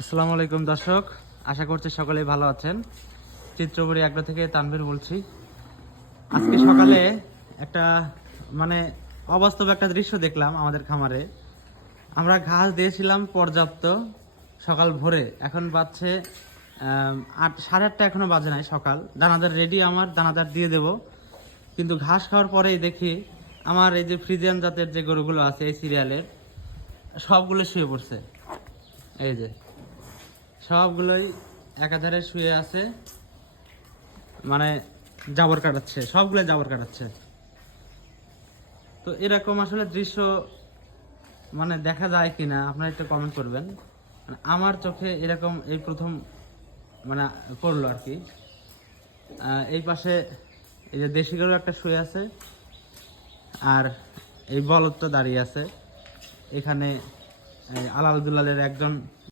আসসালামু আলাইকুম দর্শক, আশা করছি সকলেই ভালো আছেন। চিত্রপুরি একটা থেকে তানভীর বলছি। আজকে সকালে একটা মানে অবাস্তব একটা দৃশ্য দেখলাম আমাদের খামারে। আমরা ঘাস দিয়েছিলাম পর্যাপ্ত সকাল ভোরে। এখন বাজছে আট, সাড়ে আটটা এখনও বাজে নাই সকাল। দানাদার রেডি আমার, দানাদার দিয়ে দেব। কিন্তু ঘাস খাওয়ার পরেই দেখি আমার এই যে ফ্রিজিয়ান জাতের যে গরুগুলো আছে এই সিরিয়ালের সবগুলো শুয়ে পড়ছে। এই যে। সবগুলোই একাধারে শুয়ে আছে। মানে জাবর কাটাচ্ছে সবগুলো জাবর কাটাচ্ছে। তো এরকম আসলে দৃশ্য মানে দেখা যায় কি না আপনারা একটু কমেন্ট করবেন। মানে আমার চোখে এরকম এই প্রথম মানে পড়ল আর কি। এই পাশে এই যে দেশি গরু একটা শুয়ে আছে, আর এই বলদটা দাঁড়িয়ে আছে। এখানে আলাল দুলালের একজন